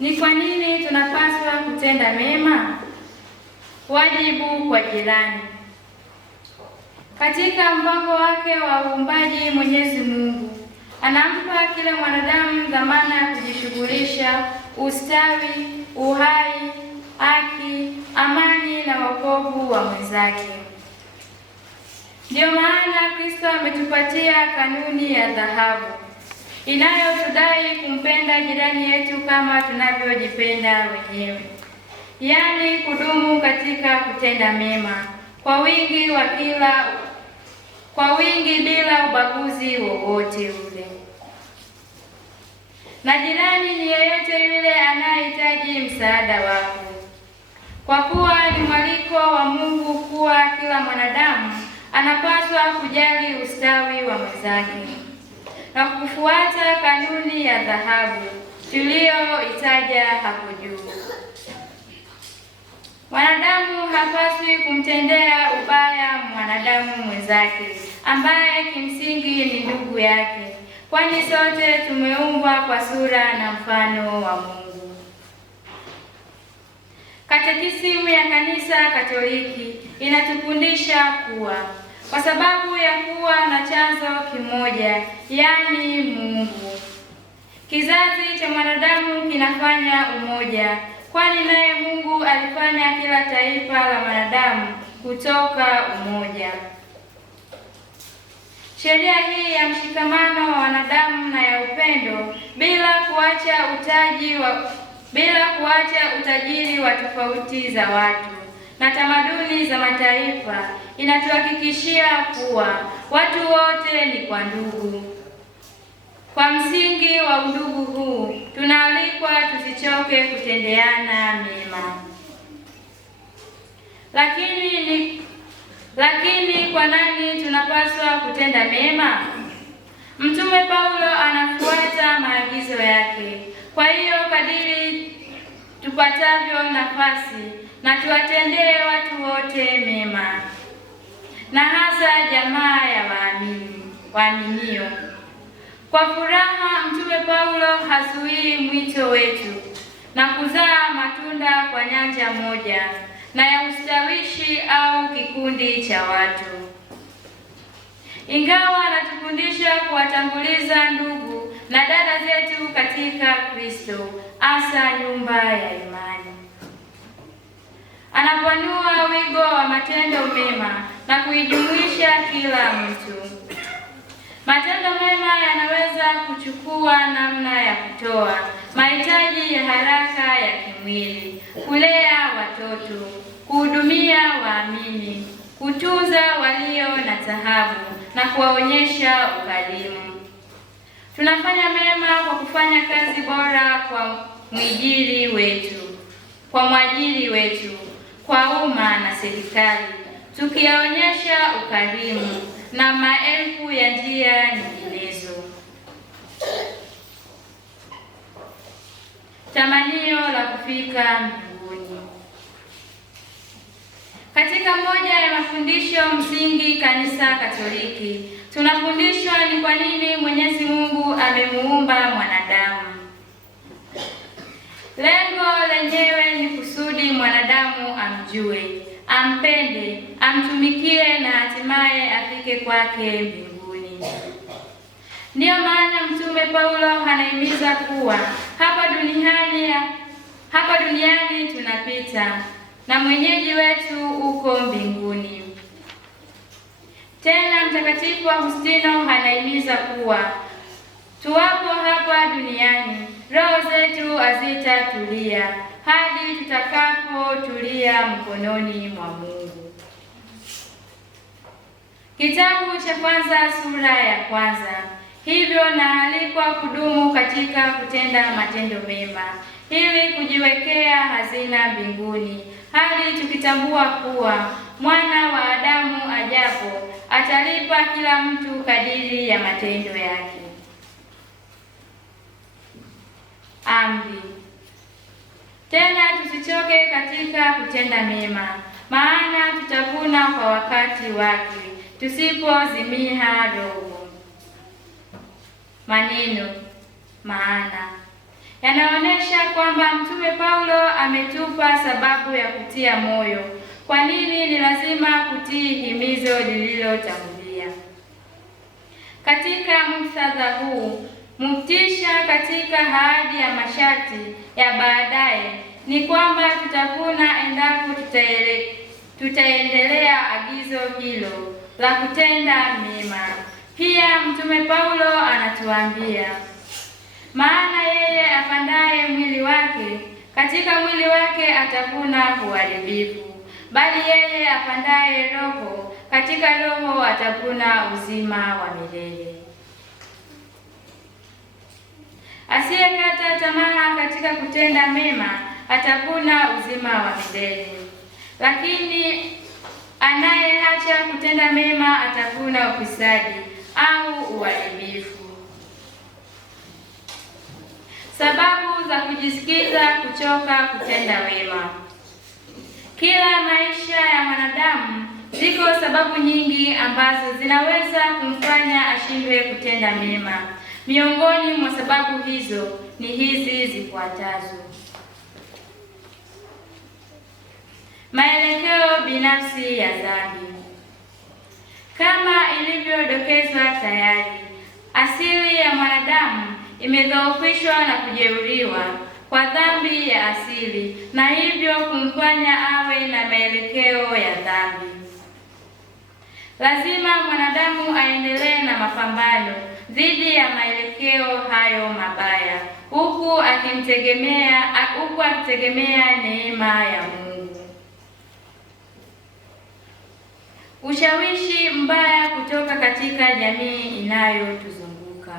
Ni kwa nini tunapaswa kutenda mema? Wajibu kwa jirani. Katika mpango wake wa uumbaji, Mwenyezi Mungu anampa kila mwanadamu dhamana ya kujishughulisha ustawi, uhai, haki, amani na wokovu wa mwenzake. Ndiyo maana Kristo ametupatia kanuni ya dhahabu inayotudai kumpenda jirani yetu kama tunavyojipenda wenyewe, yaani kudumu katika kutenda mema kwa wingi bila ubaguzi wowote ule. Na jirani ni yeyote yule anayehitaji msaada wako, kwa kuwa ni mwaliko wa Mungu kuwa kila mwanadamu anapaswa kujali ustawi wa mwenzake na kufuata kanuni ya dhahabu tuliyoitaja hapo juu. Mwanadamu hapaswi kumtendea ubaya mwanadamu mwenzake ambaye kimsingi ni ndugu yake, kwani sote tumeumbwa kwa sura na mfano wa Mungu. Katekisimu ya Kanisa Katoliki inatufundisha kuwa kwa sababu ya kuwa na chanzo kimoja, yaani Mungu, kizazi cha mwanadamu kinafanya umoja, kwani naye Mungu alifanya kila taifa la wanadamu kutoka umoja. Sheria hii ya mshikamano wa wanadamu na ya upendo bila kuacha utajiri wa tofauti za watu na tamaduni za mataifa inatuhakikishia kuwa watu wote ni kwa ndugu. Kwa msingi wa undugu huu tunaalikwa tusichoke kutendeana mema. Lakini kwa nani tunapaswa kutenda mema? Mtume Paulo anafuata maagizo yake. Kwa hiyo kadiri tupatavyo nafasi na tuwatendee watu wote mema, na hasa jamaa ya waaminio. Kwa furaha Mtume Paulo hazuii mwito wetu na kuzaa matunda kwa nyanja moja na ya ustawishi au kikundi cha watu. Ingawa anatufundisha kuwatanguliza ndugu na dada zetu katika Kristo, hasa nyumba ya imani. Anapanua wigo wa matendo mema na kuijumuisha kila mtu. Matendo mema yanaweza kuchukua namna ya kutoa mahitaji ya haraka ya kimwili, kulea watoto, kuhudumia waamini, kutunza walio na taabu na kuwaonyesha ukarimu. Tunafanya mema kwa kufanya kazi bora kwa mwajiri wetu, kwa umma na serikali, tukiyaonyesha ukarimu na maelfu ya njia nyinginezo. Tamanio la kufika mbinguni. Katika moja ya mafundisho msingi Kanisa Katoliki, tunafundishwa ni kwa nini Mwenyezi Mungu amemuumba mwanadamu. Lengo lenyewe ni kusudi mwanadamu amjue, ampende, amtumikie na hatimaye afike kwake mbinguni. Ndiyo maana Mtume Paulo anahimiza kuwa hapa duniani tunapita na mwenyeji wetu uko mbinguni. Tena Mtakatifu Agustino anahimiza kuwa tuwapo hapa duniani, roho zetu hazitatulia hadi tutakapotulia mkononi mwa Mungu. Kitabu cha kwanza sura ya kwanza. Hivyo naalikwa kudumu katika kutenda matendo mema ili kujiwekea hazina mbinguni, hali tukitambua kuwa Mwana wa Adamu ajapo atalipa kila mtu kadiri ya matendo yake. Amri. Tena tusichoke katika kutenda mema, maana tutavuna kwa wakati wake tusipozimia roho. Maneno. Maana yanaonyesha kwamba Mtume Paulo ametupa sababu ya kutia moyo kwa nini ni lazima kutii himizo lililotangulia. Katika muktadha huu, motisha katika ahadi ya masharti ya baadaye ni kwamba tutavuna endapo tutaendelea agizo hilo la kutenda mema. Pia Mtume Paulo anatuambia, maana yeye apandaye mwili wake, katika mwili wake atavuna uharibifu, bali yeye apandaye Roho, katika Roho atavuna uzima wa milele. Asiyekata tamaa katika kutenda mema atavuna uzima wa milele, lakini anayeacha kutenda mema atavuna ufisadi au uharibifu. Sababu za kujisikiza kuchoka kutenda wema. Kila maisha ya mwanadamu ziko sababu nyingi ambazo zinaweza kumfanya ashindwe kutenda mema. Miongoni mwa sababu hizo ni hizi zifuatazo: maelekeo binafsi ya dhambi. Kama ilivyodokezwa tayari, asili ya mwanadamu imedhoofishwa na kujeruhiwa kwa dhambi ya asili, na hivyo kumfanya awe na maelekeo ya dhambi. Lazima mwanadamu aendelee na mapambano dhidi ya maelekeo hayo mabaya, huku akitegemea neema ya Mungu. Ushawishi mbaya kutoka katika jamii inayotuzunguka.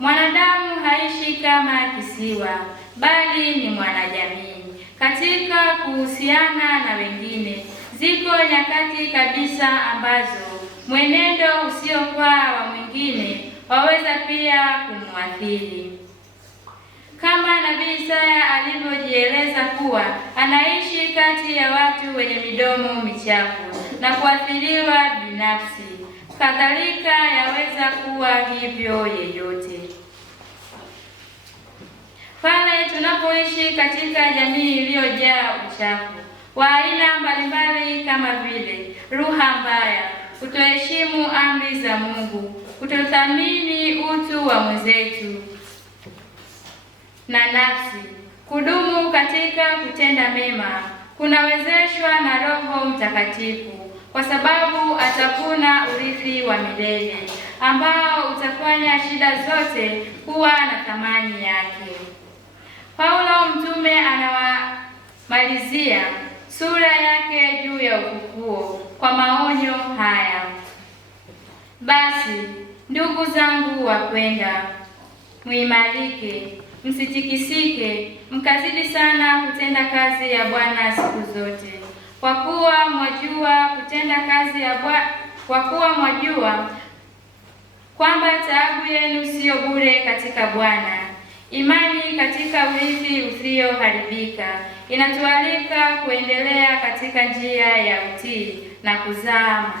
Mwanadamu haishi kama kisiwa, bali ni mwanajamii. Katika kuhusiana na wengine, ziko nyakati kabisa ambazo mwenendo usiofaa wa mwingine waweza pia kumwathiri. Kama Nabii Isaya alivyojieleza kuwa anaishi kati ya watu wenye midomo michafu na kuathiriwa binafsi, kadhalika yaweza kuwa hivyo yeyote. Pale tunapoishi katika jamii iliyojaa uchafu wa aina mbalimbali kama vile lugha mbaya, kutoheshimu amri za Mungu, kutothamini utu wa mwenzetu na nafsi, kudumu katika kutenda mema kunawezeshwa na Roho Mtakatifu, kwa sababu atavuna urithi wa milele ambao utafanya shida zote kuwa na thamani yake. Paulo mtume anawamalizia sura yake juu ya ufufuo kwa maonyo haya: basi ndugu zangu wapenda, muimarike, msitikisike, mkazidi sana kutenda kazi ya Bwana siku zote, kwa kuwa mwajua kwamba taabu yenu siyo bure katika Bwana. Imani katika urithi usioharibika inatualika kuendelea katika njia ya utii na kuzaa